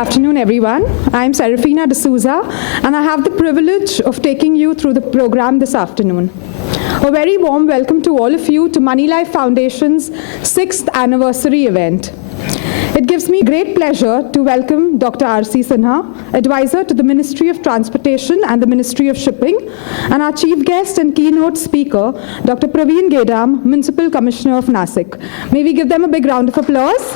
afternoon, everyone. I'm Serafina D'Souza, and I have the privilege of taking you through the program this afternoon. A very warm welcome to all of you to Moneylife Foundation's 6th anniversary event. It gives me great pleasure to welcome Dr. R.C. Sinha, advisor to the Ministry of Transportation and the Ministry of Shipping, and our chief guest and keynote speaker, Dr. Praveen Gedam, Municipal Commissioner of Nasik. May we give them a big round of applause?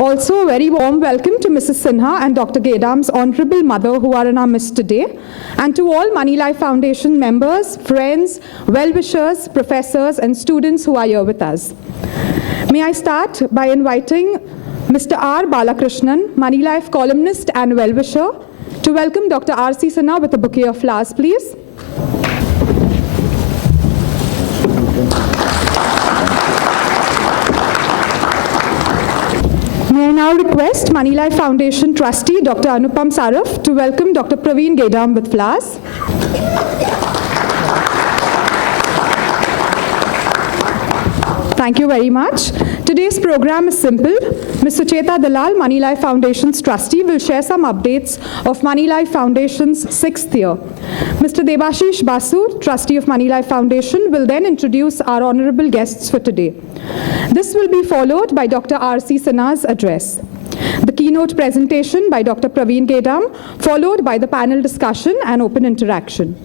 Also, a very warm welcome to Mrs. Sinha and Dr. Gedam's honorable mother who are in our midst today, and to all Moneylife Foundation members, friends, well-wishers, professors, and students who are here with us. May I start by inviting Mr. R. Balakrishnan, Moneylife columnist and well-wisher, to welcome Dr. R.C. Sinha with a bouquet of flowers, please. May I now request Moneylife Foundation trustee Dr. Anupam Saraf to welcome Dr. Praveen Gedam with flowers. Thank you very much. Today's program is simple. Ms. Sucheta Dalal, Moneylife Foundation's trustee, will share some updates of Moneylife Foundation's 6th year. Mr. Debashish Basu, trustee of Moneylife Foundation, will then introduce our honorable guests for today. This will be followed by Dr. R.C. Sinha's address, the keynote presentation by Dr. Praveen Gedam, followed by the panel discussion and open interaction.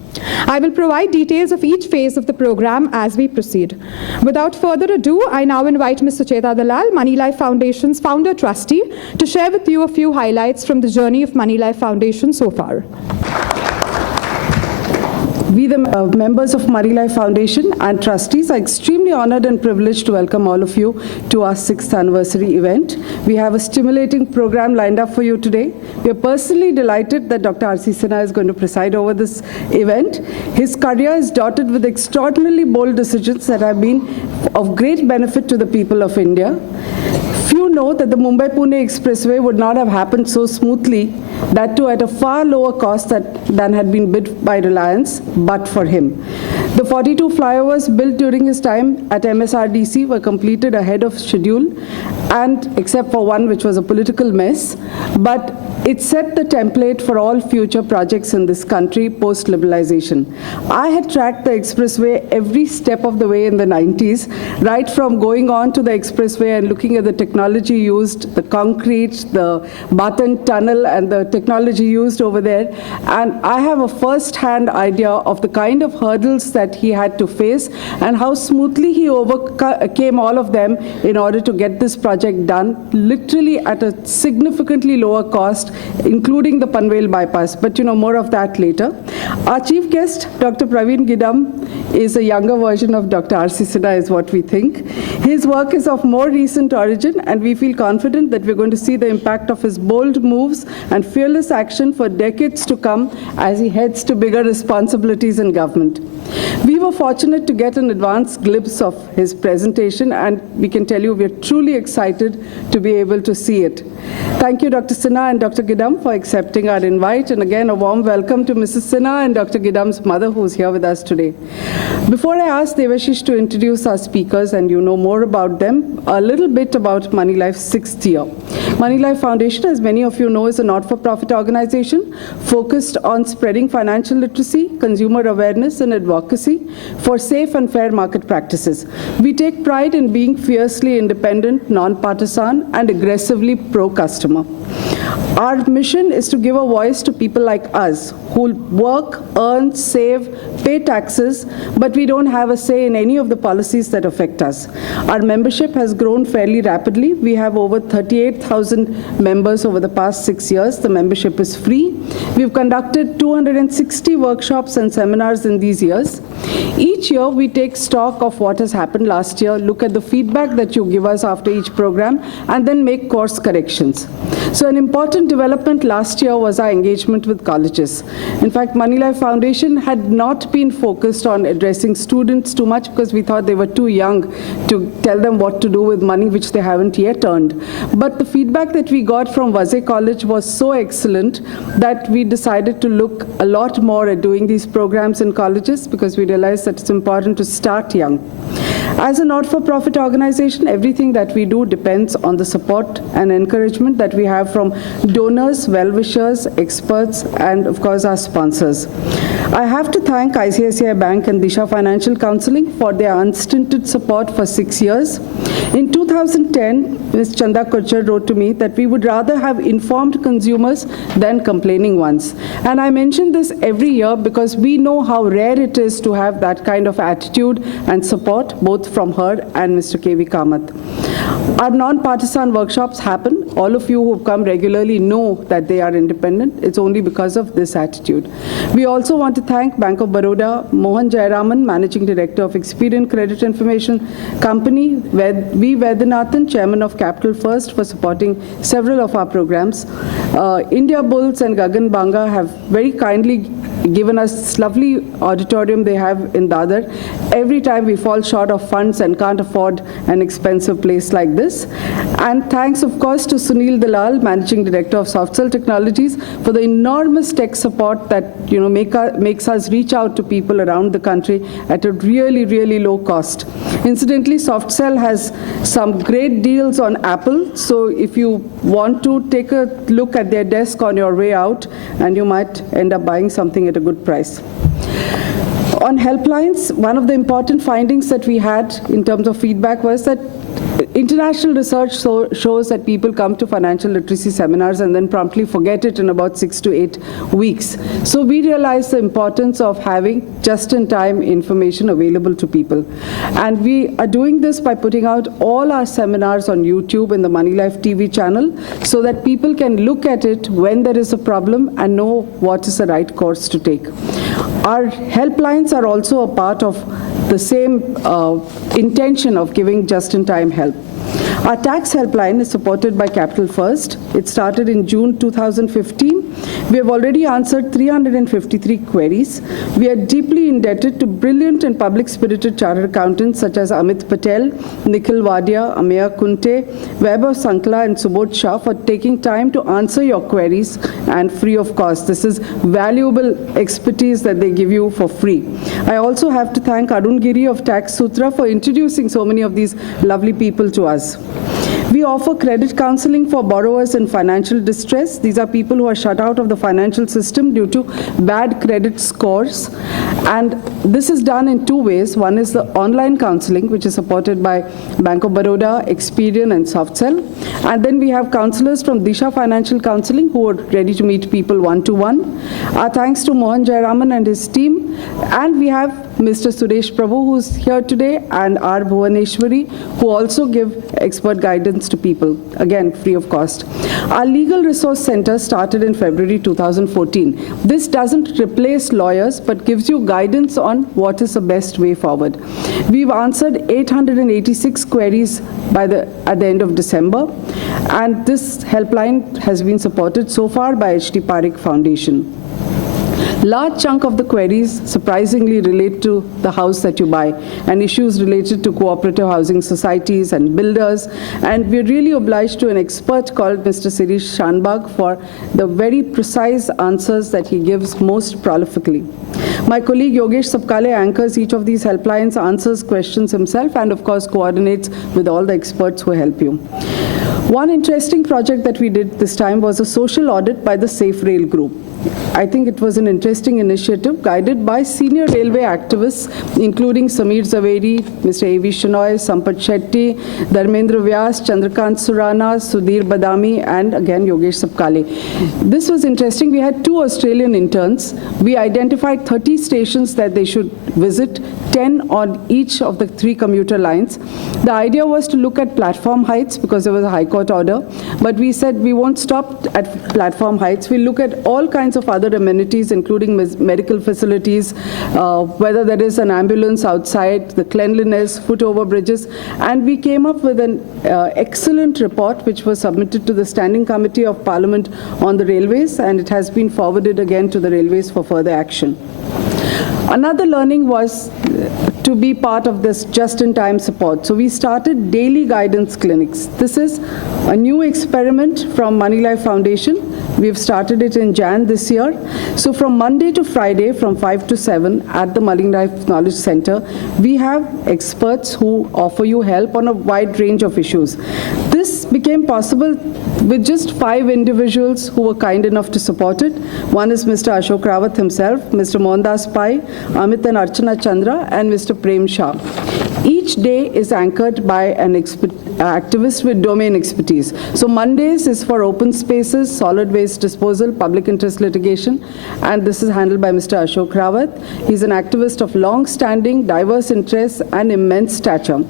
I will provide details of each phase of the program as we proceed. Without further ado, I now invite Ms. Sucheta Dalal, Moneylife Foundation's founder trustee, to share with you a few highlights from the journey of Moneylife Foundation so far. We, the members of Moneylife Foundation and trustees, are extremely honored and privileged to welcome all of you to our 6th anniversary event. We have a stimulating program lined up for you today. We are personally delighted that Dr. R.C. Sinha is going to preside over this event. His career is dotted with extraordinarily bold decisions that have been of great benefit to the people of India. Few know that the Mumbai-Pune expressway would not have happened so smoothly, that too at a far lower cost than had been bid by Reliance, but for him. The 42 flyovers built during his time at MSRDC were completed ahead of schedule, and except for one which was a political mess, but it set the template for all future projects in this country post-liberalization. I had tracked the expressway every step of the way in the 90s, right from going on to the expressway and looking at the technology used, the concrete, the Lonavala Tunnel, and the technology used over there. And I have a first-hand idea of the kind of hurdles that he had to face and how smoothly he overcame all of them in order to get this project done, literally at a significantly lower cost, including the Panvel bypass. But more of that later. Our chief guest, Dr. Praveen Gedam, is a younger version of Dr. R.C. Sinha, is what we think. His work is of more recent origin, and we feel confident that we're going to see the impact of his bold moves and fearless action for decades to come as he heads to bigger responsibilities in government. We were fortunate to get an advance glimpse of his presentation, and we can tell you we're truly excited to be able to see it. Thank you, Dr. Sinha and Dr. Gedam, for accepting our invite, and again, a warm welcome to Mrs. Sinha and Dr. Gedam's mother, who's here with us today. Before I ask Devashish to introduce our speakers and you know more about them, a little bit about Moneylife's 6th year. Moneylife Foundation, as many of you know, is a not-for-profit organization focused on spreading financial literacy, consumer awareness, and advocacy for safe and fair market practices. We take pride in being fiercely independent, non-partisan, and aggressively pro-customer. Our mission is to give a voice to people like us who work, earn, save, pay taxes, but we don't have a say in any of the policies that affect us. Our membership has grown fairly rapidly. We have over 38,000 members over the past 6 years. The membership is free. We've conducted 260 workshops and seminars in these years. Each year, we take stock of what has happened last year, look at the feedback that you give us after each program, and then make course corrections. So an important development last year was our engagement with colleges. In fact, Moneylife Foundation had not been focused on addressing students too much because we thought they were too young to tell them what to do with money which they haven't yet earned. But the feedback that we got from Vasai College was so excellent that we decided to look a lot more at doing these programs in colleges, because we realized that it's important to start young. As a not-for-profit organization, everything that we do depends on the support and encouragement that we have from donors, well-wishers, experts, and of course our sponsors. I have to thank ICICI Bank and Disha Financial Counseling for their unstinted support for 6 years. In 2010, Ms. Chanda Kochar wrote to me that we would rather have informed consumers than complaining ones. And I mention this every year because we know how rare it is to have that kind of attitude and support, both from her and Mr. K.V. Kamath. Our non-partisan workshops happen. All of you who come regularly know that they are independent. It's only because of this attitude. We also want to thank Bank of Baroda, Mohan Jayaraman, Managing Director of Experian Credit Information Company, V. Vedhanathan, Chairman of Capital First, for supporting several of our programs. India Bulls and Gagan Banga have very kindly given us this lovely auditorium they have in Dadar. Every time we fall short of funds and can't afford an expensive place like this. And thanks, of course, to Sunil Dalal, Managing Director of Softcell Technologies, for the enormous tech support that makes us reach out to people around the country at a really, really low cost. Incidentally, Softcell has some great deals on Apple, so if you want to take a look at their desk on your way out, and you might end up buying something at a good price. On helplines, one of the important findings that we had in terms of feedback was that international research shows that people come to financial literacy seminars and then promptly forget it in about 6 to 8 weeks. So we realized the importance of having just-in-time information available to people. And we are doing this by putting out all our seminars on YouTube and the Moneylife TV channel so that people can look at it when there is a problem and know what is the right course to take. Our helplines are also a part of the same intention of giving just-in-time help. Our tax helpline is supported by Capital First. It started in June 2015. We have already answered 353 queries. We are deeply indebted to brilliant and public-spirited chartered accountants such as Amit Patel, Nikhil Wadia, Ameya Kunte, Vaibhav Sankla, and Subodh Shah for taking time to answer your queries and free of cost. This is valuable expertise that they give you for free. I also have to thank Arun Giri of Tax Sutra for introducing so many of these lovely people to us. We offer credit counseling for borrowers in financial distress. These are people who are shut out of the financial system due to bad credit scores. And this is done in 2 ways. One is the online counseling, which is supported by Bank of Baroda, Experian, and Softcell. And then we have counselors from Disha Financial Counseling who are ready to meet people one-to-one. Our thanks to Mohan Jayaraman and his team. And we have Mr. Suresh Prabhu, who's here today, and R. Bhuvaneshwari, who also give expert guidance to people, again, free of cost. Our Legal Resource Center started in February 2014. This doesn't replace lawyers, but gives you guidance on what is the best way forward. We've answered 886 queries at the end of December, and this helpline has been supported so far by H.T. Parekh Foundation. Large chunk of the queries surprisingly relate to the house that you buy and issues related to cooperative housing societies and builders. And we're really obliged to an expert called Mr. Sirish Shanbag for the very precise answers that he gives most prolifically. My colleague Yogesh Sapkale anchors each of these helplines, answers questions himself, and of course coordinates with all the experts who help you. One interesting project that we did this time was a social audit by the Safe Rail Group. I think it was an interesting initiative guided by senior railway activists, including Samir Zaveri, Mr. A.V. Shenoy, Sampat Shetty, Dharmendra Vyas, Chandrakant Surana, Sudhir Badami, and again Yogesh Sapkale. This was interesting. We had 2 Australian interns. We identified 30 stations that they should visit, 10 on each of the 3 commuter lines. The idea was to look at platform heights because there was a High Court order, but we said we won't stop at platform heights. We'll look at all kinds of other amenities, including medical facilities, whether there is an ambulance outside, the cleanliness, foot over bridges, and we came up with an excellent report which was submitted to the Standing Committee of Parliament on the Railways, and it has been forwarded again to the Railways for further action. Another learning was to be part of this just-in-time support. So we started daily guidance clinics. This is a new experiment from Moneylife Foundation. We've started it in Jan this year. So from Monday to Friday, from 5 to 7 at the Moneylife Knowledge Center, we have experts who offer you help on a wide range of issues. This became possible with just 5 individuals who were kind enough to support it. One is Mr. Ashok Rawat himself, Mr. Mohandas Pai, Amit and Archana Chandra, and Mr. Prem Shah. Each day is anchored by an activist with domain expertise. So Mondays is for open spaces, solid waste disposal, public interest litigation, and this is handled by Mr. Ashok Rawat. He's an activist of long-standing, diverse interests and immense stature.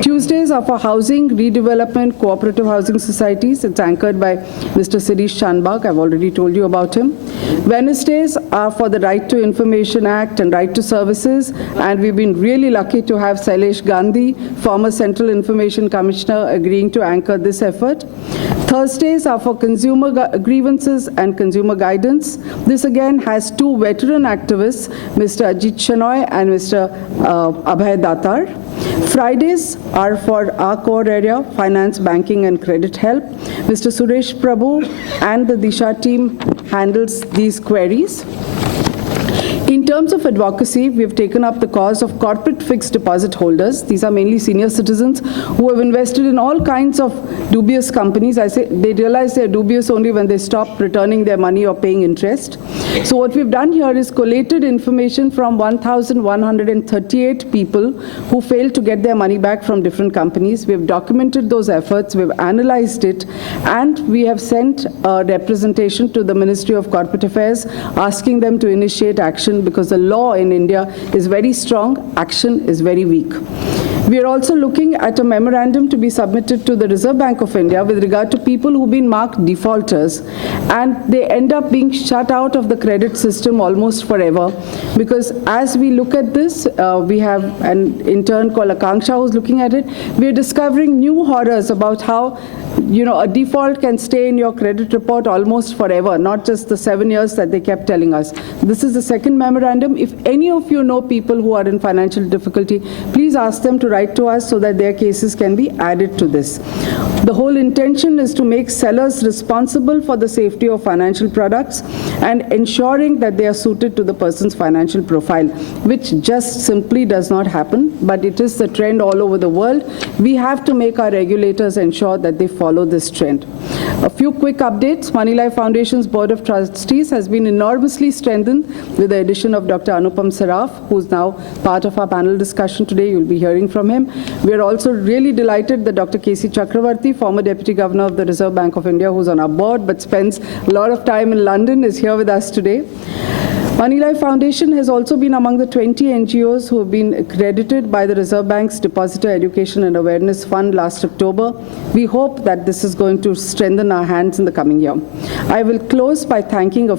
Tuesdays are for housing, redevelopment, cooperative housing societies. It's anchored by Mr. Sirish Chanbag. I've already told you about him. Wednesdays are for the Right to Information Act and Right to Services, and we've been really lucky to have Sailesh Gandhi, former Central Information Commissioner, agreeing to anchor this effort. Thursdays are for consumer grievances and consumer guidance. This again has 2 veteran activists, Mr. Ajit Shenoy and Mr. Abhay Datar. Fridays are for our core area, finance, banking, and credit help. Mr. Suresh Prabhu and the Disha team handles these queries. In terms of advocacy, we have taken up the cause of corporate fixed deposit holders. These are mainly senior citizens who have invested in all kinds of dubious companies. I say they realize they're dubious only when they stop returning their money or paying interest. So what we've done here is collated information from 1,138 people who failed to get their money back from different companies. We've documented those efforts, we've analyzed it, and we have sent a representation to the Ministry of Corporate Affairs asking them to initiate action, because the law in India is very strong, action is very weak. We are also looking at a memorandum to be submitted to the Reserve Bank of India with regard to people who've been marked defaulters, and they end up being shut out of the credit system almost forever, because as we look at this, we have an intern called Akanksha who's looking at it. We're discovering new horrors about how a default can stay in your credit report almost forever, not just the 7 years that they kept telling us. This is the second memorandum. If any of you know people who are in financial difficulty, please ask them to write to us so that their cases can be added to this. The whole intention is to make sellers responsible for the safety of financial products and ensuring that they are suited to the person's financial profile, which just simply does not happen, but it is the trend all over the world. We have to make our regulators ensure that they follow this trend. A few quick updates. Moneylife Foundation's Board of Trustees has been enormously strengthened with the addition of Dr. Anupam Saraf, who's now part of our panel discussion today. You'll be hearing from him. We are also really delighted that Dr. K.C. Chakravarti, former Deputy Governor of the Reserve Bank of India, who's on our board but spends a lot of time in London, is here with us today. Moneylife Foundation has also been among the 20 NGOs who have been accredited by the Reserve Bank's Depositor Education and Awareness Fund last October. We hope that this is going to strengthen our hands in the coming year. I will close by thanking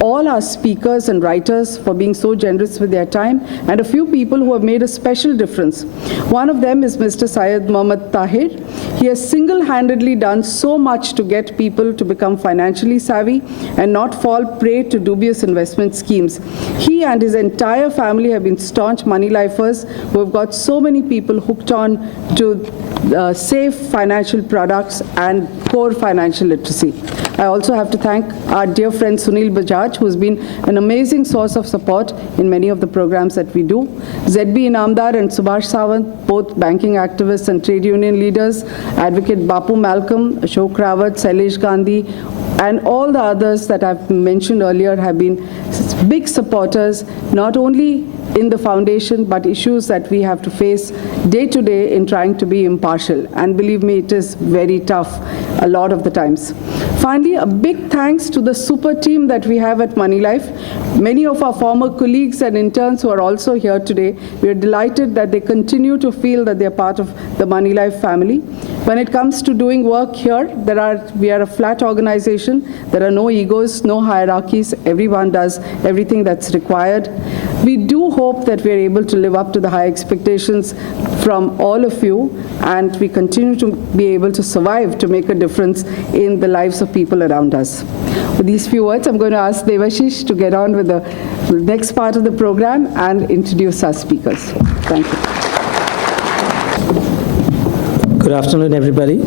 all our speakers and writers for being so generous with their time, and a few people who have made a special difference. One of them is Mr. Syed Mohammad Tahir. He has single-handedly done so much to get people to become financially savvy and not fall prey to dubious investment schemes. He and his entire family have been staunch money lifers who have got so many people hooked on to safe financial products and core financial literacy. I also have to thank our dear friend Sunil Bajaj, who has been an amazing source of support in many of the programs that we do. ZB Inamdar and Subhash Sawant, both banking activists and trade union leaders, Advocate Bapu Malcolm, Ashok Rawat, Sailesh Gandhi, and all the others that I've mentioned earlier have been big supporters, not only in the foundation, but issues that we have to face day to day in trying to be impartial. And believe me, it is very tough a lot of the times. Finally, a big thanks to the super team that we have at Moneylife. Many of our former colleagues and interns who are also here today, we are delighted that they continue to feel that they are part of the Moneylife family. When it comes to doing work here, we are a flat organization. There are no egos, no hierarchies. Everyone does everything that's required. We do hope that we are able to live up to the high expectations from all of you, and we continue to be able to survive to make a difference in the lives of people around us. With these few words, I'm going to ask Devashish to get on with the next part of the program and introduce our speakers. Thank you. Good afternoon, everybody.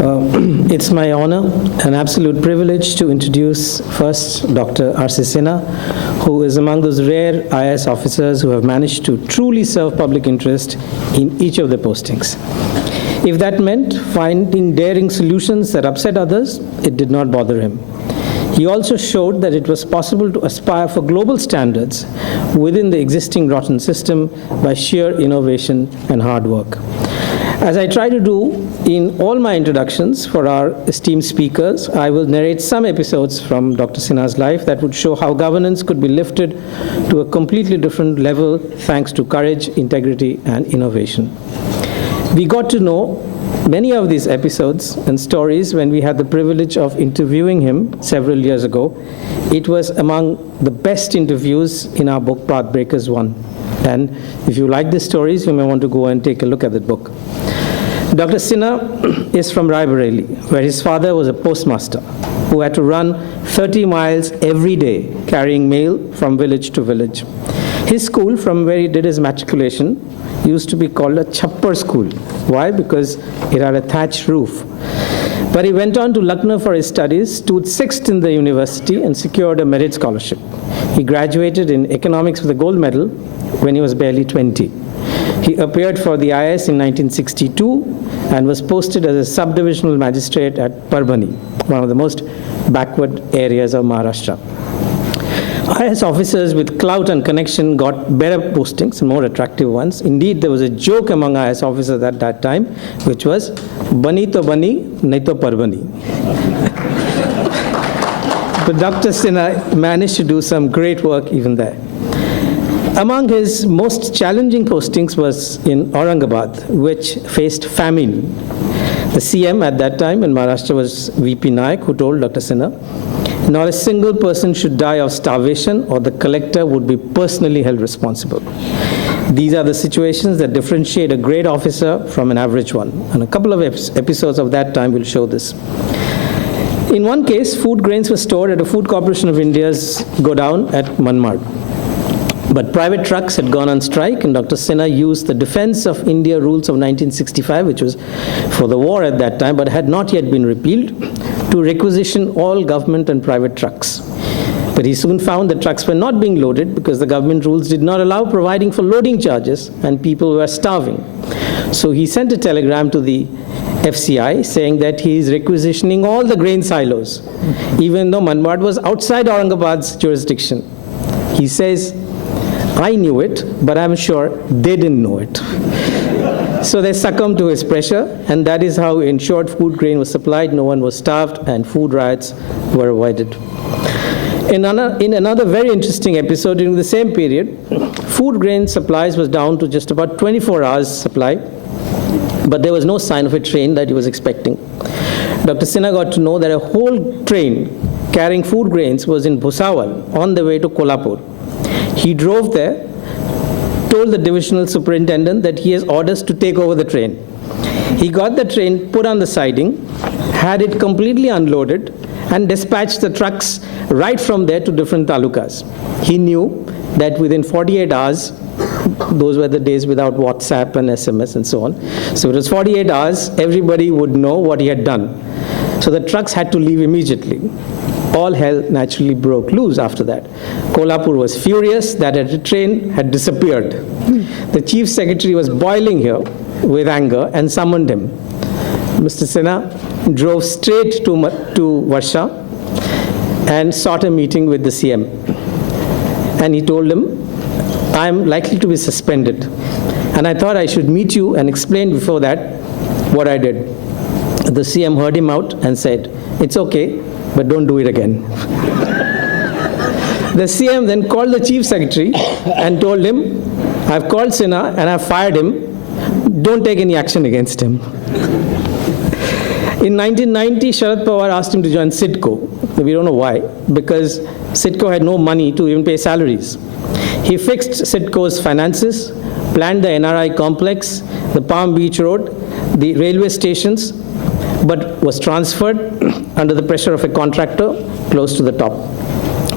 It's my honor and absolute privilege to introduce first Dr. R.C. Sinha, who is among those rare IAS officers who have managed to truly serve public interest in each of their postings. If that meant finding daring solutions that upset others, it did not bother him. He also showed that it was possible to aspire for global standards within the existing rotten system by sheer innovation and hard work. As I try to do in all my introductions for our esteemed speakers, I will narrate some episodes from Dr. Sinha's life that would show how governance could be lifted to a completely different level thanks to courage, integrity, and innovation. We got to know many of these episodes and stories when we had the privilege of interviewing him several years ago. It was among the best interviews in our book, Pathbreakers 1. And if you like the stories, you may want to go and take a look at the book. Dr. Sinha is from Raebareli, where his father was a postmaster who had to run 30 miles every day carrying mail from village to village. His school, from where he did his matriculation, used to be called a Chappar school. Why? Because it had a thatched roof. But he went on to Lucknow for his studies, stood 6th in the university, and secured a merit scholarship. He graduated in economics with a gold medal when he was barely 20. He appeared for the IAS in 1962 and was posted as a sub-divisional magistrate at Parbhani, one of the most backward areas of Maharashtra. IAS officers with clout and connection got better postings and more attractive ones. Indeed, there was a joke among IAS officers at that time, which was, "Bani to bani, nahi to Parbhani." But Dr. Sinha managed to do some great work even there. Among his most challenging postings was in Aurangabad, which faced famine. The CM at that time in Maharashtra was VP Naik, who told Dr. Sinha, "Not a single person should die of starvation or the collector would be personally held responsible." These are the situations that differentiate a great officer from an average one. And a couple of episodes of that time will show this. In one case, food grains were stored at a Food Corporation of India's godown at Manmad. But private trucks had gone on strike, and Dr. Sinha used the Defense of India rules of 1965, which was for the war at that time, but had not yet been repealed, to requisition all government and private trucks. But he soon found that trucks were not being loaded because the government rules did not allow providing for loading charges, and people were starving. So he sent a telegram to the FCI saying that he is requisitioning all the grain silos, even though Manmad was outside Aurangabad's jurisdiction. He says, "I knew it, but I'm sure they didn't know it." So they succumbed to his pressure, and that is how ensured food grain was supplied, no one was starved, and food riots were avoided. In another very interesting episode during the same period, food grain supplies was down to just about 24 hours supply, but there was no sign of a train that he was expecting. Dr. Sinha got to know that a whole train carrying food grains was in Bhusawal on the way to Kolhapur. He drove there, told the divisional superintendent that he has orders to take over the train. He got the train put on the siding, had it completely unloaded, and dispatched the trucks right from there to different talukas. He knew that within 48 hours, those were the days without WhatsApp and SMS and so on. So it was 48 hours, everybody would know what he had done. So the trucks had to leave immediately. All hell naturally broke loose after that. Kolhapur was furious that a train had disappeared. The chief secretary was boiling here with anger and summoned him. Mr. Sinha drove straight to Varsha and sought a meeting with the CM. And he told him, "I'm likely to be suspended. And I thought I should meet you and explain before that what I did." The CM heard him out and said, "It's okay, but don't do it again." The CM then called the chief secretary and told him, "I've called Sinha and I've fired him. Don't take any action against him." In 1990, Sharad Pawar asked him to join CIDCO. We don't know why, because CIDCO had no money to even pay salaries. He fixed CIDCO's finances, planned the NRI complex, the Palm Beach Road, the railway stations, but was transferred under the pressure of a contractor close to the top.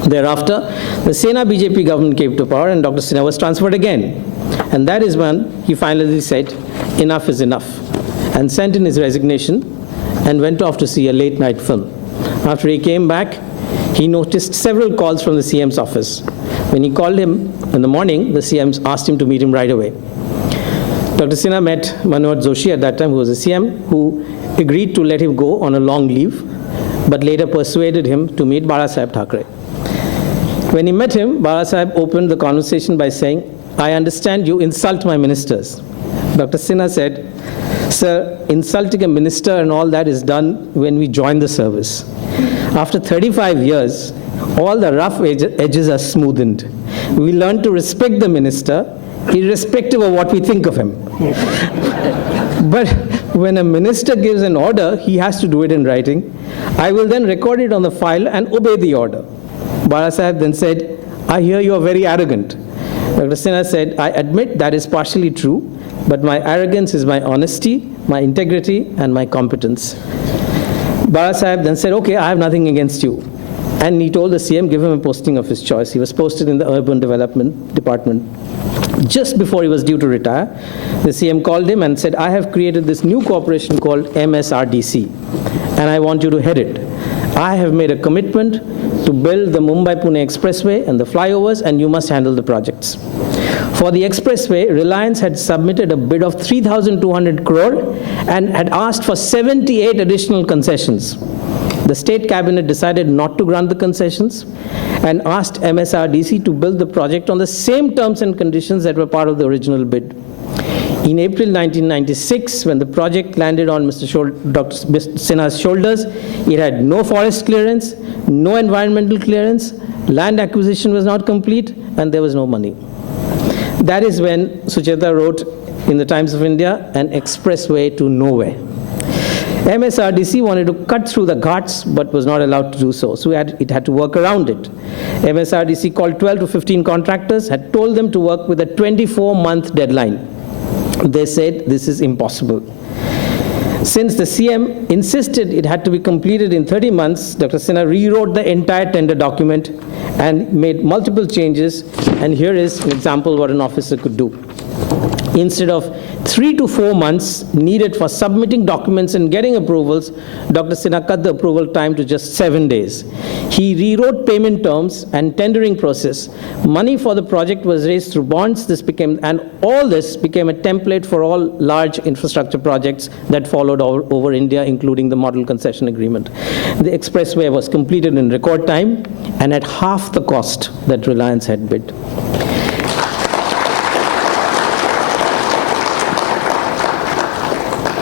Thereafter, the Sena BJP government came to power and Dr. Sinha was transferred again. And that is when he finally said, "Enough is enough," and sent in his resignation and went off to see a late-night film. After he came back, he noticed several calls from the CM's office. When he called him in the morning, the CM asked him to meet him right away. Dr. Sinha met Manoj Joshi at that time, who was a CM, who agreed to let him go on a long leave, but later persuaded him to meet Balasaheb Thackeray. When he met him, Balasaheb opened the conversation by saying, "I understand you insult my ministers." Dr. Sinha said, "Sir, insulting a minister and all that is done when we join the service. After 35 years, all the rough edges are smoothened. We learn to respect the minister, irrespective of what we think of him. But when a minister gives an order, he has to do it in writing. I will then record it on the file and obey the order." Balasaheb then said, "I hear you are very arrogant." Dr. Sinha said, "I admit that is partially true, but my arrogance is my honesty, my integrity, and my competence." Balasaheb then said, "Okay, I have nothing against you." And he told the CM, give him a posting of his choice. He was posted in the Urban Development Department. Just before he was due to retire, the CM called him and said, "I have created this new corporation called MSRDC, and I want you to head it. I have made a commitment to build the Mumbai-Pune expressway and the flyovers, and you must handle the projects." For the expressway, Reliance had submitted a bid of 3,200 crore and had asked for 78 additional concessions. The state cabinet decided not to grant the concessions and asked MSRDC to build the project on the same terms and conditions that were part of the original bid. In April 1996, when the project landed on Dr. Sinha's shoulders, it had no forest clearance, no environmental clearance, land acquisition was not complete, and there was no money. That is when Sucheta wrote in the Times of India, "An expressway to nowhere." MSRDC wanted to cut through the ghats, but was not allowed to do so. So it had to work around it. MSRDC called 12 to 15 contractors, had told them to work with a 24-month deadline. They said, "This is impossible." Since the CM insisted it had to be completed in 30 months, Dr. Sinha rewrote the entire tender document and made multiple changes. And here is an example what an officer could do. Instead of 3 to 4 months needed for submitting documents and getting approvals, Dr. Sinha cut the approval time to just 7 days. He rewrote payment terms and tendering process. Money for the project was raised through bonds. And all this became a template for all large infrastructure projects that followed over India, including the model concession agreement. The expressway was completed in record time and at half the cost that Reliance had bid.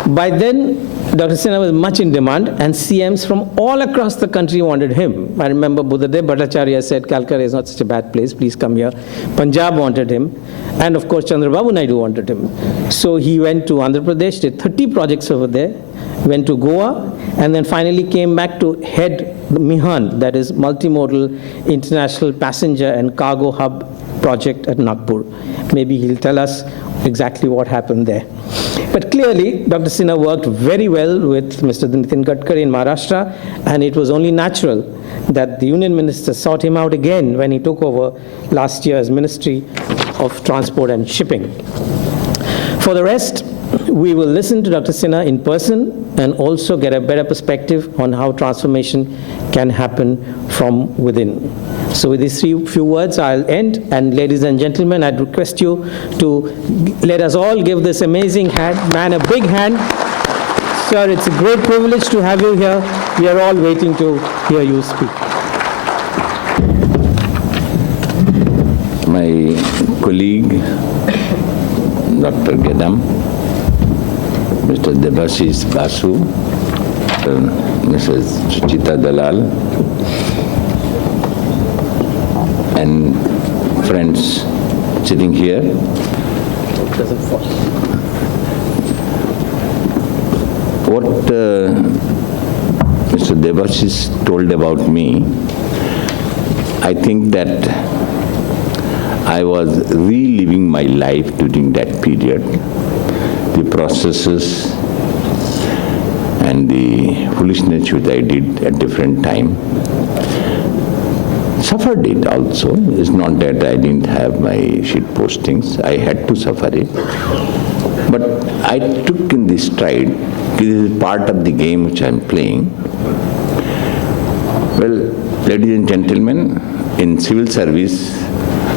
By then, Dr. Sinha was much in demand, and CMs from all across the country wanted him. I remember Buddhadev Bhattacharya said, "Calcutta is not such a bad place, please come here." Punjab wanted him, and of course Chandrababu Naidu wanted him. So he went to Andhra Pradesh, did 30 projects over there, went to Goa, and then finally came back to head the MIHAN, that is Multimodal International Passenger and Cargo Hub project at Nagpur. Maybe he'll tell us exactly what happened there. But clearly, Dr. Sinha worked very well with Mr. Nitin Gadkari in Maharashtra, and it was only natural that the Union Minister sought him out again when he took over last year as Ministry of Transport and Shipping. For the rest, we will listen to Dr. Sinha in person and also get a better perspective on how transformation can happen from within. So with these few words, I'll end. And ladies and gentlemen, I'd request you to let us all give this amazing man a big hand. Sir, it's a great privilege to have you here. We are all waiting to hear you speak. My colleague, Dr. Gedam, Mr. Debashish Basu, Mrs. Sucheta Dalal, and friends sitting here. What Mr. Debashish told about me, I think that I was reliving my life during that period, the processes and the foolishness which I did at different time. Suffered it also. It's not that I didn't have my shit postings. I had to suffer it. But I took in this stride This is part of the game which I'm playing. Well, ladies and gentlemen, in civil service,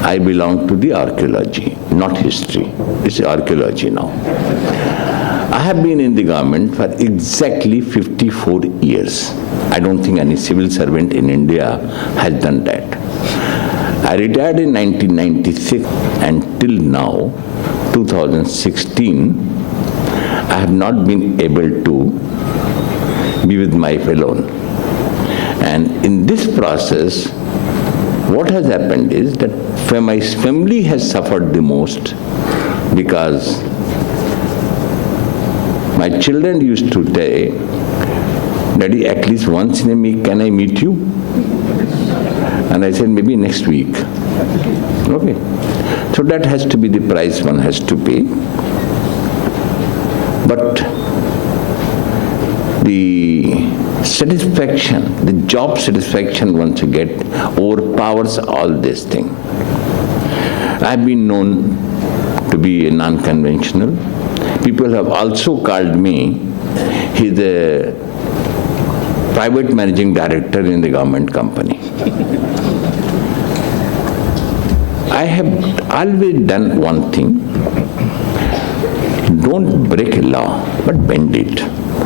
I belong to the archaeology, not history. It's archaeology now. I have been in the government for exactly 54 years. I don't think any civil servant in India has done that. I retired in 1996, and till now, 2016, I have not been able to be with my fellow. And in this process, what has happened is that my family has suffered the most, because my children used to say, Daddy, at least once in a week, can I meet you? And I said, maybe next week. Okay. So that has to be the price one has to pay. But the satisfaction, the job satisfaction once you get overpowers all this thing. I've been known to be a non-conventional. People have also called me, he's a private managing director in the government company. I have always done one thing. Don't break a law, but bend it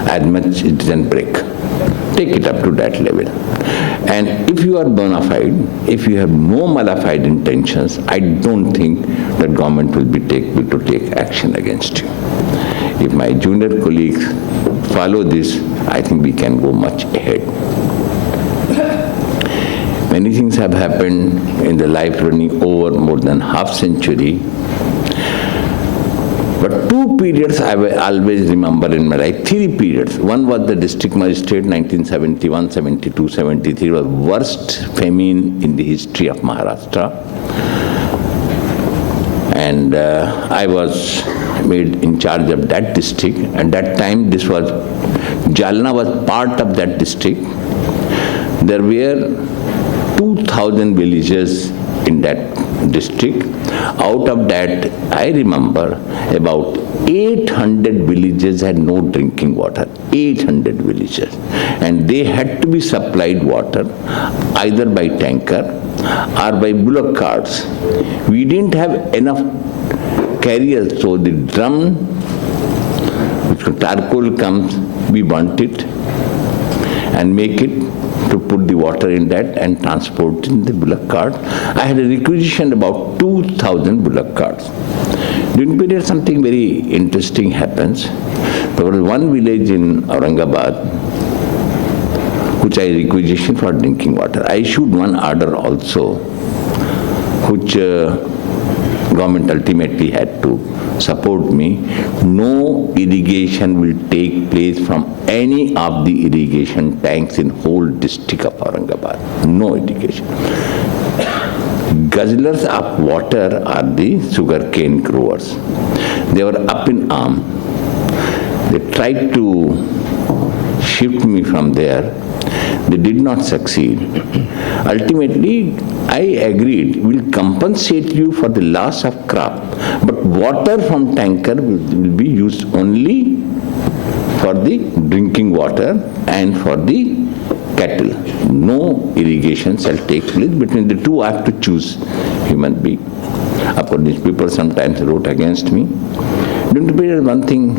as much it doesn't break. Take it up to that level. And if you are bona fide, if you have no mala fide intentions, I don't think that government will be able to take action against you. If my junior colleagues follow this, I think we can go much ahead. Many things have happened in the life running over more than half century. But two periods I will always remember in my life, three periods. One was the district magistrate, 1971, 72, 73, was worst famine in the history of Maharashtra. And I was made in charge of that district. And that time Jalna was part of that district. There were 2,000 villages in that district. Out of that, I remember about 800 villages had no drinking water. 800 villages. And they had to be supplied water either by tanker or by bullock carts. We didn't have enough carriers, so the drum, which charcoal comes, we burnt it and make it to put the water in that and transport in the bullock cart. I had a requisition about 2,000 bullock carts. During the period, something very interesting happens. There was one village in Aurangabad which I requisitioned for drinking water. I issued one order also, which government ultimately had to support me. No irrigation will take place from any of the irrigation tanks in whole district of Aurangabad. No irrigation. Guzzlers of water are the sugarcane growers. They were up in arm. They tried to shift me from there. They did not succeed. Ultimately, I agreed, we'll compensate you for the loss of crop, but water from tanker will be used only for the drinking water and for the cattle. No irrigation shall take place. Between the two, I have to choose human being. Of course, these people sometimes wrote against me. During the period, one thing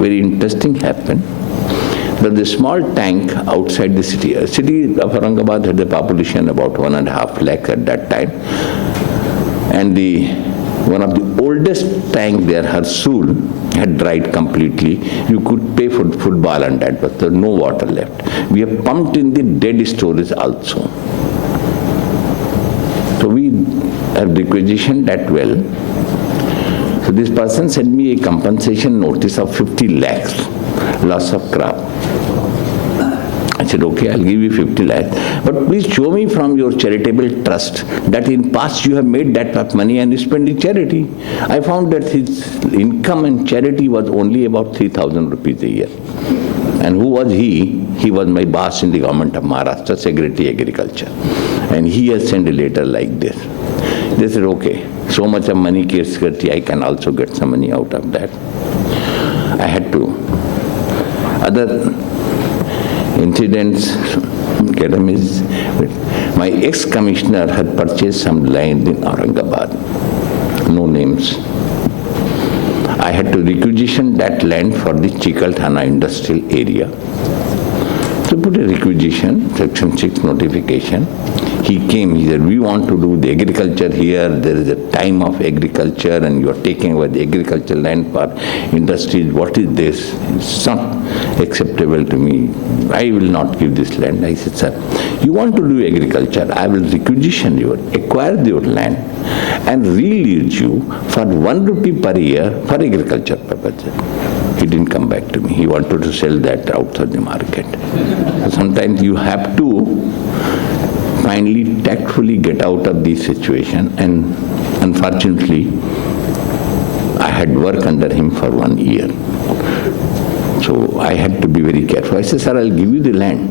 very interesting happened. There was a small tank outside the city. The city of Aurangabad had a population about 1.5 lakh at that time. And one of the oldest tank there, Harsool, had dried completely. You could pay for football on that, but there was no water left. We have pumped in the dead storage also. So we have requisitioned that well. So this person sent me a compensation notice of 50 lakhs, loss of crop. I said, okay, I'll give you 50 lakhs. But please show me from your charitable trust that in past you have made that much money and spent in charity. I found that his income in charity was only about 3,000 rupees a year. And who was he? He was my boss in the government of Maharashtra, Secretary Agriculture. And he has sent a letter like this. They said, okay, so much of money, I can also get some money out of that. I had to Other incidents, my ex-commissioner had purchased some land in Aurangabad. No names. I had to requisition that land for the Chikalthana industrial area. So put a requisition, section 6 notification. He came, he said, we want to do the agriculture here, there is a time of agriculture and you are taking away the agricultural land for industries. What is this? It's not acceptable to me. I will not give this land. I said, sir, you want to do agriculture, I will requisition you, acquire your land and release you for 1 rupee per year for agriculture purposes. He didn't come back to me. He wanted to sell that outside the market. So sometimes you have to finally tactfully get out of this situation, and unfortunately I had worked under him for 1 year. So I had to be very careful. I said, sir, I'll give you the land,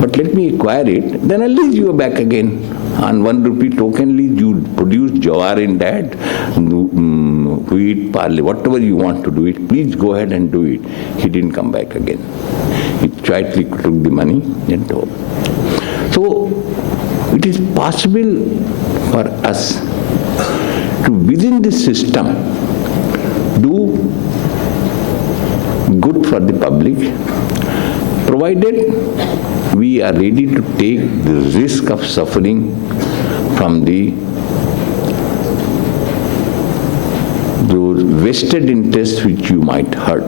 but let me acquire it, then I'll lease you back again. On 1 rupee token lease, you produce jawar in that, wheat, barley, whatever you want to do it, please go ahead and do it. He didn't come back again. He quietly took the money and told. So it is possible for us to, within this system, do good for the public, provided we are ready to take the risk of suffering from those vested interests which you might hurt.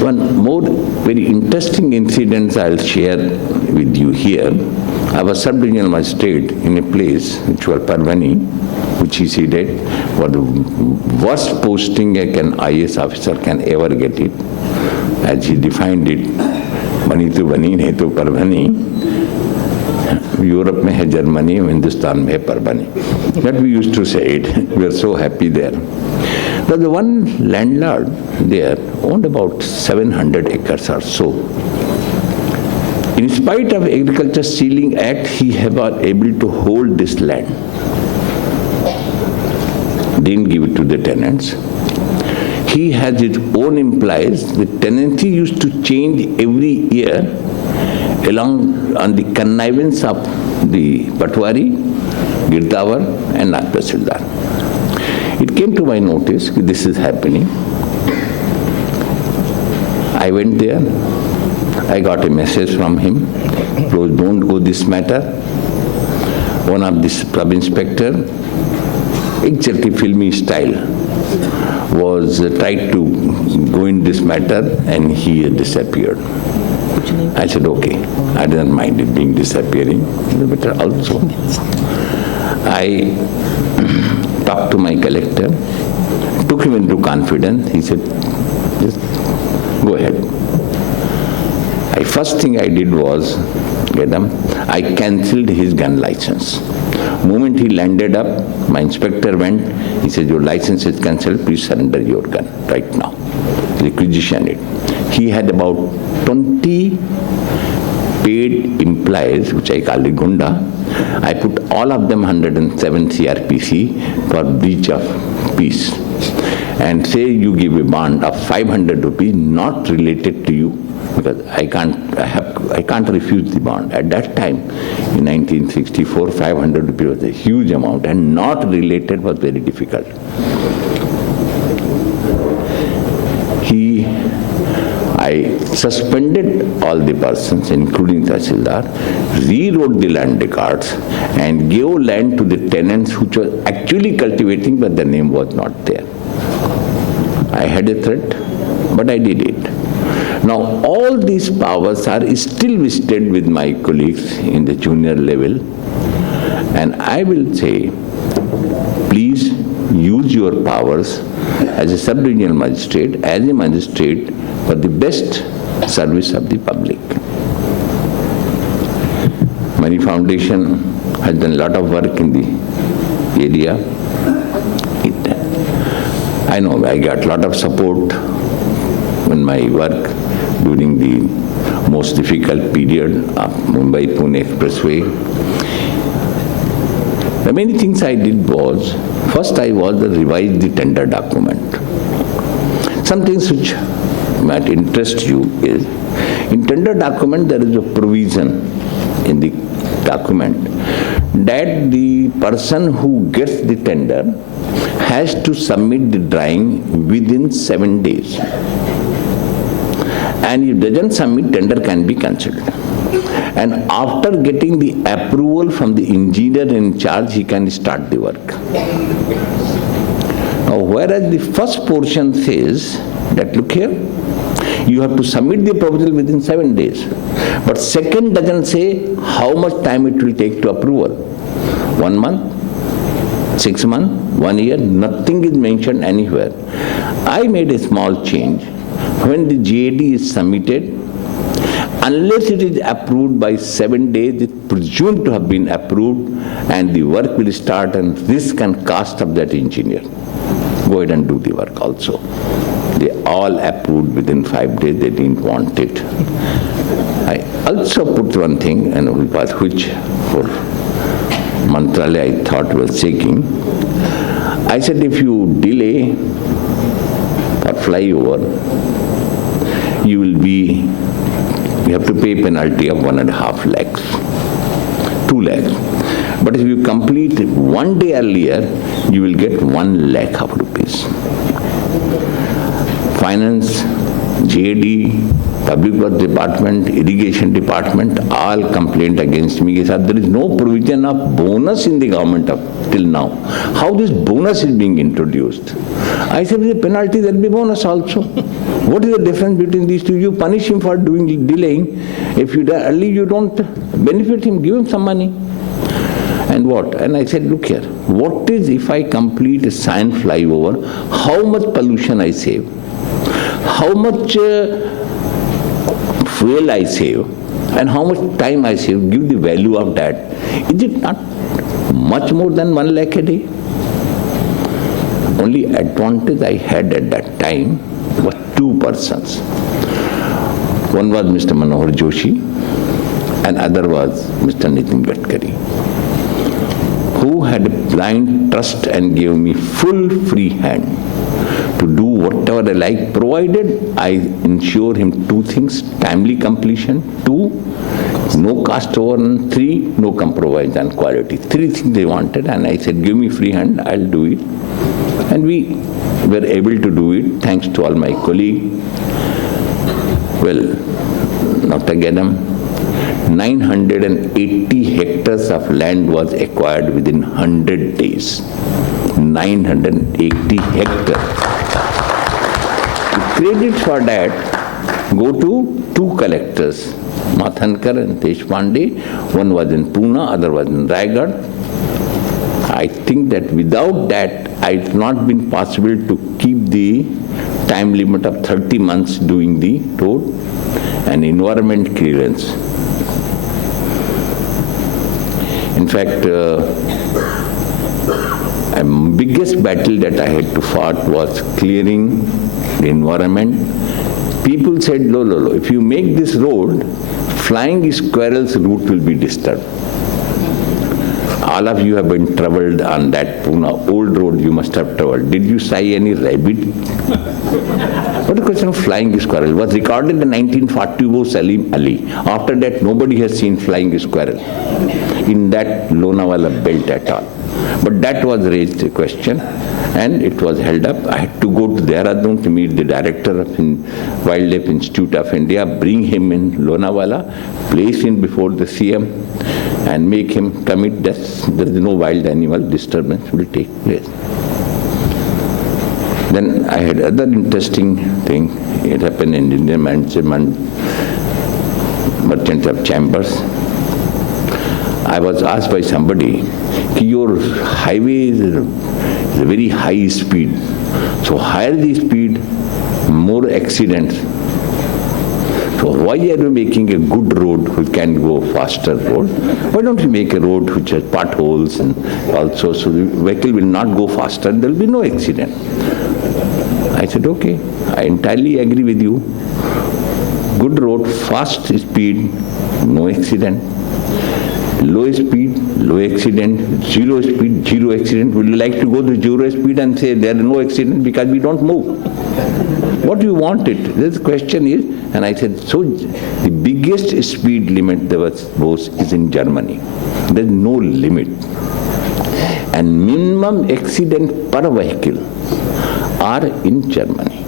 One more very interesting incident I'll share with you here. I was sub-regional magistrate in a place which was Parvani, which he said was the worst posting an IAS officer can ever get it. As he defined it, bani to bani, nahi to Parvani. Europe mein hai Germany, Hindustan mein hai Parvani. That we used to say it. We are so happy there. But the one landlord there owned about 700 acres or so. In spite of Agriculture Stealing Act, he was able to hold this land. Didn't give it to the tenants. He has his own employees. The tenancy used to change every year along on the connivance of the Patwari, Girdawar and Nagtasildar. It came to my notice that this is happening. I went there. I got a message from him. Please don't go this matter. One of the sub-inspector, exactly filmy style, was tried to go in this matter and he disappeared. I said, okay, I didn't mind it being disappearing, better also. I talked to my collector, took him into confidence. He said, just go ahead. First thing I did was, I cancelled his gun license. Moment he landed up, my inspector went, he said, your license is cancelled, please surrender your gun right now. Requisition it. He had about 20 paid employees, which I call the Gunda. I put all of them 107 CRPC for breach of peace. And say you give a bond of 500 rupees not related to you, because I can't refuse the bond. At that time, in 1964, 500 rupees was a huge amount, and not related was very difficult. I suspended all the persons, including Tahsildar, rewrote the land records, and gave land to the tenants which were actually cultivating, but the name was not there. I had a threat, but I did it. Now, all these powers are still vested with my colleagues in the junior level, and I will say, please use your powers as a sub-regional magistrate, as a magistrate, for the best service of the public. Money Foundation has done a lot of work in the area. I know I got a lot of support in my work during the most difficult period of Mumbai-Pune expressway. The many things I did was, first I was to revise the tender document. Some things which might interest you is, in tender document there is a provision in the document that the person who gets the tender has to submit the drawing within 7 days. And if doesn't submit, tender can be cancelled. And after getting the approval from the engineer in charge, he can start the work. Now, whereas the first portion says that, look here, you have to submit the proposal within 7 days. But second doesn't say how much time it will take to approval. 1 month, 6 months, 1 year, nothing is mentioned anywhere. I made a small change. When the GAD is submitted, unless it is approved by 7 days, it's presumed to have been approved, and the work will start, and risk and cost of that engineer. Go ahead and do the work also. They all approved within 5 days, they didn't want it. I also put one thing, and which for Mantralaya I thought was checking. I said, if you delay for flyover, you have to pay penalty of 1.5 lakhs, 2 lakhs. But if you complete 1 day earlier, you will get 1 lakh of rupees. Finance, GAD, Public Works Department, Irrigation Department, all complained against me. Said, there is no provision of bonus in the government till now. How this bonus is being introduced? I said, with the penalty, there will be bonus also. What is the difference between these two? You punish him for delaying. If you die early, you don't benefit him, give him some money. And what? And I said, look here, what is if I complete a sand flyover, how much pollution I save? How much fuel I save? And how much time I save? Give the value of that. Is it not much more than 1 lakh a day? Only advantage I had at that time was 2 persons. One was Mr. Manohar Joshi, and other was Mr. Nitin Gadkari, who had a blind trust and gave me full free hand to do whatever I like, provided I ensure him 2 things: timely completion, 2, no cost over, 3, no compromise on quality. 3 things they wanted, and I said, give me free hand, I'll do it. And we were able to do it thanks to all my colleagues. Well, Dr. Gadam, 980 hectares of land was acquired within 100 days. 980 hectares. The credit for that go to 2 collectors, Mathankar and Deshpande. One was in Pune, other was in Raigad. I think that without that, it would not been possible to keep the time limit of 30 months doing the road and environment clearance. In fact, the biggest battle that I had to fight was clearing the environment. People said, no, if you make this road, flying squirrels' route will be disturbed. All of you have been traveled on that Pune old road, you must have traveled. Did you see any rabbit? What a question of flying squirrel. It was recorded in 1942 Salim Ali. After that, nobody has seen flying squirrel in that Lonavala belt at all. But that was raised a question, and it was held up. I had to go to Dehradun to meet the director of Wildlife Institute of India, bring him in Lonavala, place him before the CM, and make him commit that there is no wild animal disturbance will take place. Then I had other interesting thing. It happened in Indian Merchants of Chambers. I was asked by somebody, your highway is a very high speed. So higher the speed, more accidents. So why are you making a good road which can go faster road? Why don't you make a road which has potholes and also so the vehicle will not go faster, there will be no accident. I said, okay, I entirely agree with you. Good road, fast speed, no accident. Low speed, low accident. Zero speed, zero accident. Would you like to go to zero speed and say there is no accident because we don't move? What do you want it? This question is, and I said, so the biggest speed limit there was is in Germany. There's no limit. And minimum accident per vehicle are in Germany.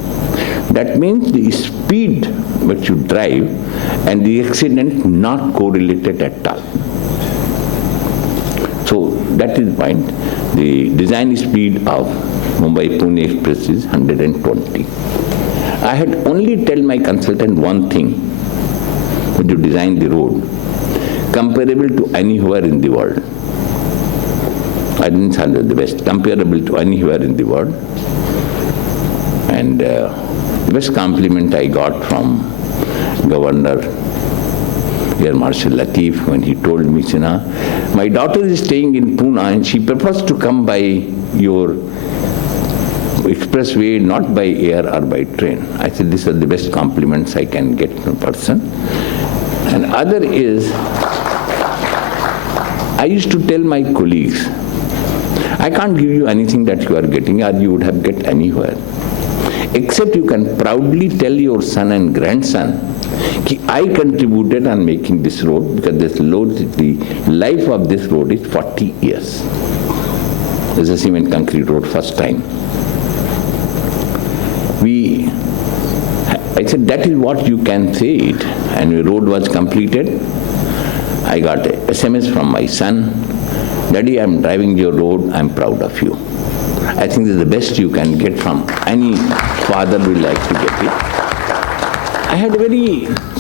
That means the speed which you drive and the accident not correlated at all. So that is the point. The design speed of Mumbai-Pune Express is 120. I had only tell my consultant one thing when you design the road, comparable to anywhere in the world. I didn't say the best, comparable to anywhere in the world. And the best compliment I got from Governor Air Marshal Latif when he told me, Sinha, my daughter is staying in Pune and she prefers to come by your expressway, not by air or by train. I said, these are the best compliments I can get from a person. And other is, I used to tell my colleagues, I can't give you anything that you are getting or you would have get anywhere. Except you can proudly tell your son and grandson, I contributed on making this road because this road, the life of this road is 40 years. This is a cement concrete road first time. I said, that is what you can say it. And the road was completed. I got a SMS from my son, Daddy, I'm driving your road, I'm proud of you. I think this is the best you can get from any father will like to get it. I had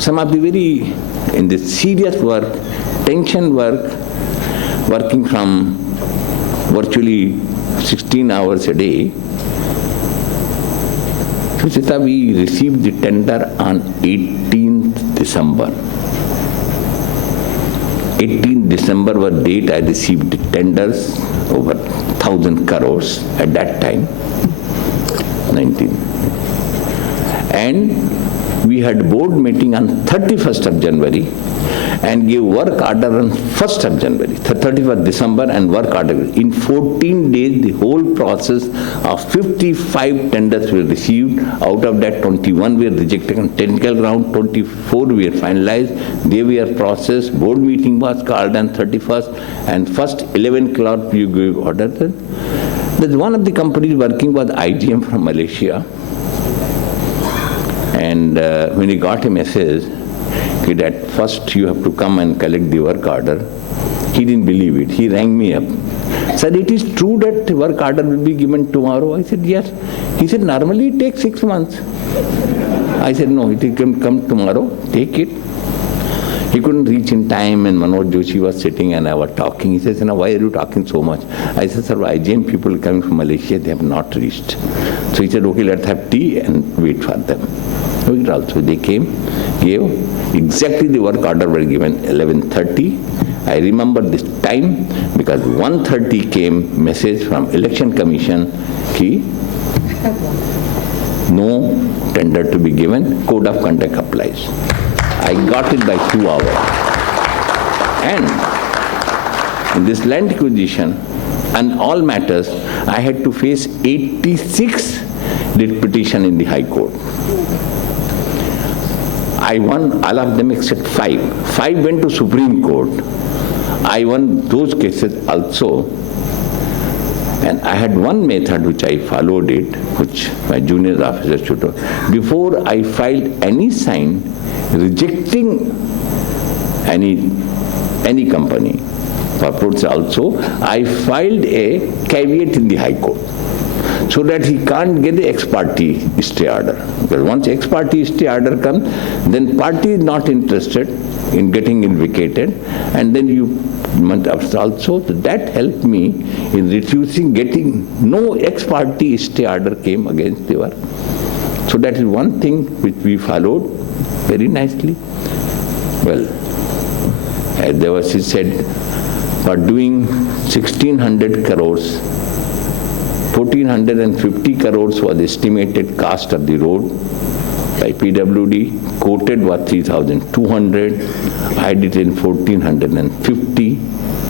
some of the very, in the serious work, tension work, working from virtually 16 hours a day. Suchita, we received the tender on 18th December. 18th December was the date I received the tenders, over 1,000 crores at that time, 19. And we had board meeting on 31st of January and gave work order on 1st of January, 31st December and work order. In 14 days, the whole process of 55 tenders were received. Out of that, 21 were rejected on technical ground, 24 were finalized. They were processed. Board meeting was called on 31st and first 11 o'clock you gave order. There's one of the companies working was IGM from Malaysia. And when he got a message, that first you have to come and collect the work order. He didn't believe it. He rang me up. Said, it is true that the work order will be given tomorrow? I said, yes. He said, normally it takes 6 months. I said, no, it can come tomorrow. Take it. He couldn't reach in time and Manoj Joshi was sitting and I was talking. He says, why are you talking so much? I said, sir, IGM people coming from Malaysia, they have not reached. So he said, okay, let's have tea and wait for them. Also, they came, gave exactly the work order were given 11:30. I remember this time because 1:30 came message from Election Commission ki no tender to be given, code of conduct applies. I got it by 2 hours. And in this land acquisition and all matters, I had to face 86 writ petition in the High Court. I won all of them except 5. 5 went to Supreme Court. I won those cases also. And I had one method which I followed it, which my junior officer should do. Before I filed any sign rejecting any company, purports also, I filed a caveat in the High Court, so that he can't get the ex parte stay order. Because once ex parte stay order comes, then party is not interested in getting it vacated, and then you must also, that helped me in reducing getting no ex parte stay order came against the work. So that is one thing which we followed very nicely. Well, as there was, he said, for doing 1,600 crores, 1,450 crores was the estimated cost of the road by PWD. Quoted was 3,200. I did in 1,450.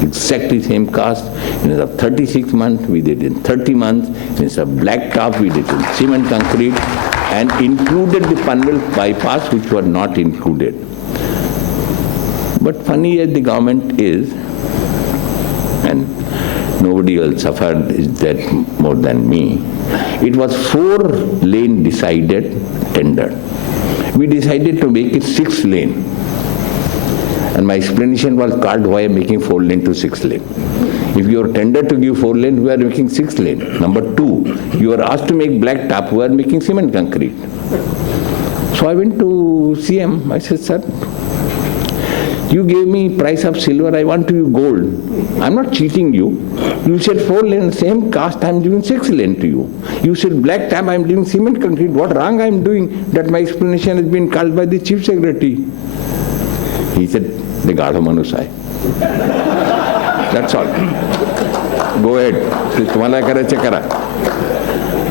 exactly same cast. Instead of 36 months, we did in 30 months. Instead of black top, we did in cement concrete, and included the Panvel bypass, which were not included. But funny as the government is, and nobody else suffered is that more than me, it was 4-lane decided tender. We decided to make it 6-lane. And my explanation was, card why I'm making 4-lane to 6-lane. If you are tender to give 4-lane, we are making 6-lane. Number 2, you are asked to make black top, we are making cement concrete. So I went to CM, I said, sir, you gave me price of silver, I want to give gold. I'm not cheating you. You said 4-lane, same cast, I'm giving 6-lane to you. You said black top, I'm giving cement concrete. What wrong I'm doing? That my explanation has been called by the chief secretary. He said, the Gadha Manusai. That's all. Go ahead.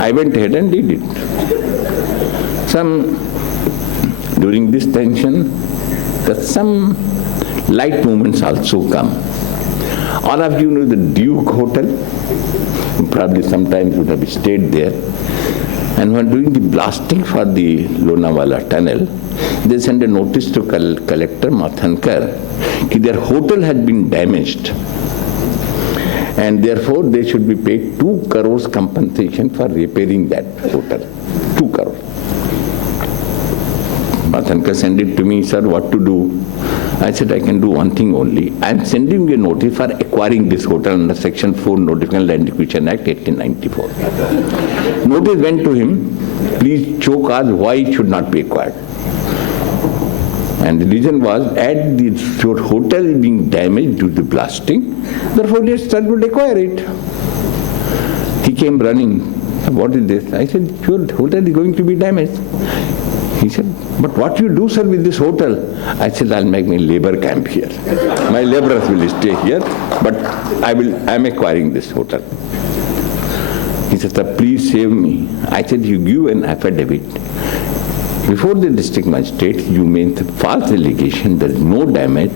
I went ahead and did it. During this tension, some light movements also come. All of you know the Duke Hotel. You probably sometimes would have stayed there. And when doing the blasting for the Lonavala Tunnel, they sent a notice to Collector Mathankar that their hotel had been damaged. And therefore, they should be paid 2 crores compensation for repairing that hotel. 2 crores. Mathankar sent it to me, sir, what to do? I said, I can do one thing only. I am sending you a notice for acquiring this hotel under Section 4 Notification Land Acquisition Act 1894. Notice went to him, please show cause why it should not be acquired. And the reason was, at the hotel being damaged due to blasting, therefore they would acquire it. He came running. What is this? I said, your hotel is going to be damaged. He said, but what you do, sir, with this hotel? I said, I'll make my labor camp here. My laborers will stay here, but I'm acquiring this hotel. He said, sir, please save me. I said, you give an affidavit. Before the district magistrate, you made a false allegation, there is no damage,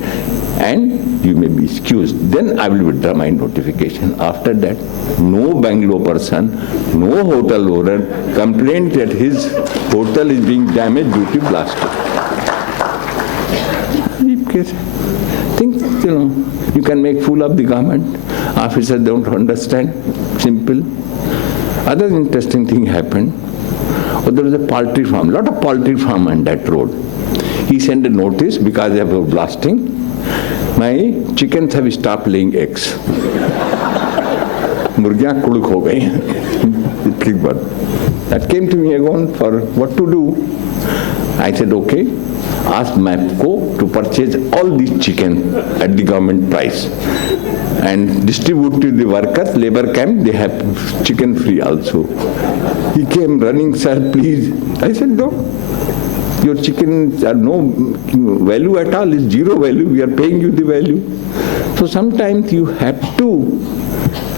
and you may be excused. Then I will withdraw my notification. After that, no Bangalore person, no hotel owner complained that his hotel is being damaged due to blasting. Think, you can make fool of the government. Officers don't understand. Simple. Other interesting thing happened. There was a poultry farm, lot of poultry farm on that road. He sent a notice because they were blasting. My chickens have stopped laying eggs. Murgiyan kuluk ho gayi. That came to me again for what to do. I said, okay, ask MAPCO to purchase all these chickens at the government price and distribute to the workers, labor camp, they have chicken free also. He came running, sir, please. I said, no, your chickens are no value at all, it's zero value, we are paying you the value. So sometimes you have to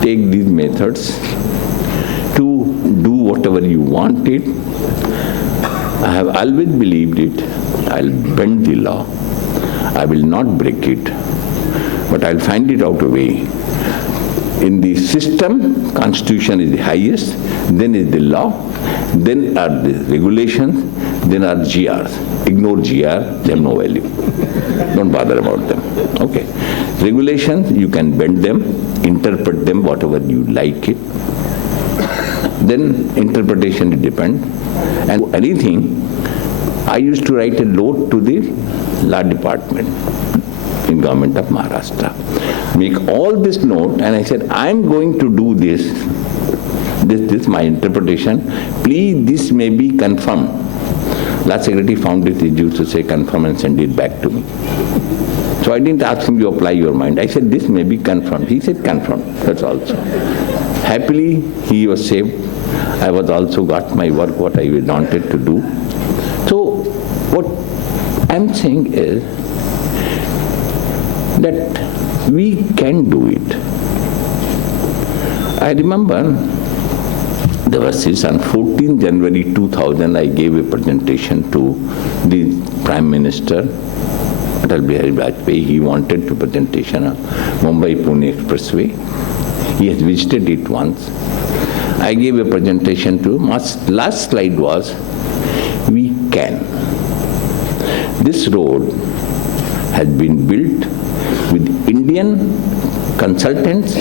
take these methods to do whatever you want it. I have always believed it. I'll bend the law. I will not break it. But I'll find it out a way. In the system, Constitution is the highest, then is the law, then are the regulations, then are GRs. Ignore GR, they have no value. Don't bother about them. Okay. Regulations, you can bend them, interpret them whatever you like it. Then interpretation will depend. And anything, I used to write a note to the law department in government of Maharashtra. Make all this note, and I said, I'm going to do this. This my interpretation. Please, this may be confirmed. Law secretary found it easy to say confirm and send it back to me. So I didn't ask him to apply your mind. I said, this may be confirmed. He said, confirmed. That's also. Happily, he was saved. I was also got my work, what I wanted to do. So, what I'm saying is that we can do it. I remember there was this on 14 January 2000, I gave a presentation to the Prime Minister Atal Bihari Vajpayee. He wanted to presentation of Mumbai-Pune Expressway. He has visited it once. I gave a presentation to him. Last slide was, we can. This road has been built with Indian consultants,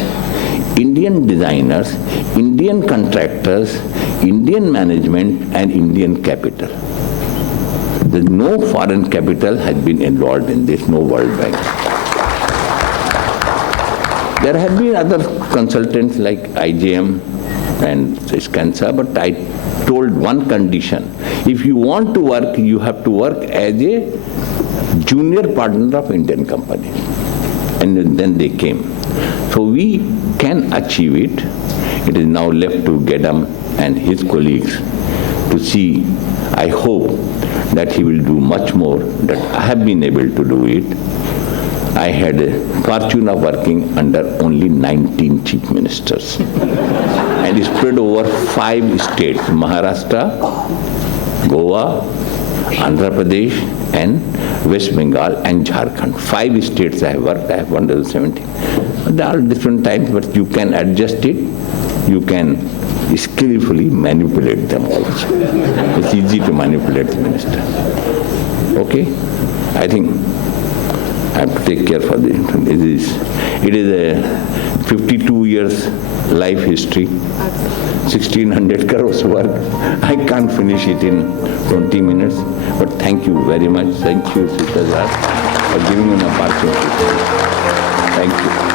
Indian designers, Indian contractors, Indian management, and Indian capital. There's no foreign capital has been involved in this, no World Bank. There have been other consultants like IJM and Skansa, but I told one condition. If you want to work, you have to work as a junior partner of Indian companies. And then they came. So we can achieve it. It is now left to Gedam and his colleagues to see. I hope that he will do much more, that I have been able to do it. I had a fortune of working under only 19 chief ministers and spread over 5 states, Maharashtra, Goa, Andhra Pradesh, and West Bengal and Jharkhand. 5 states I have worked. I have 117. There are different times, but you can adjust it. You can skillfully manipulate them also. It's easy to manipulate the minister. Okay? I think I have to take care for this. It is a 52 years life history, 1600 crores work. I can't finish it in 20 minutes, but thank you very much. Thank you, Sitazar, for giving me an opportunity. Thank you.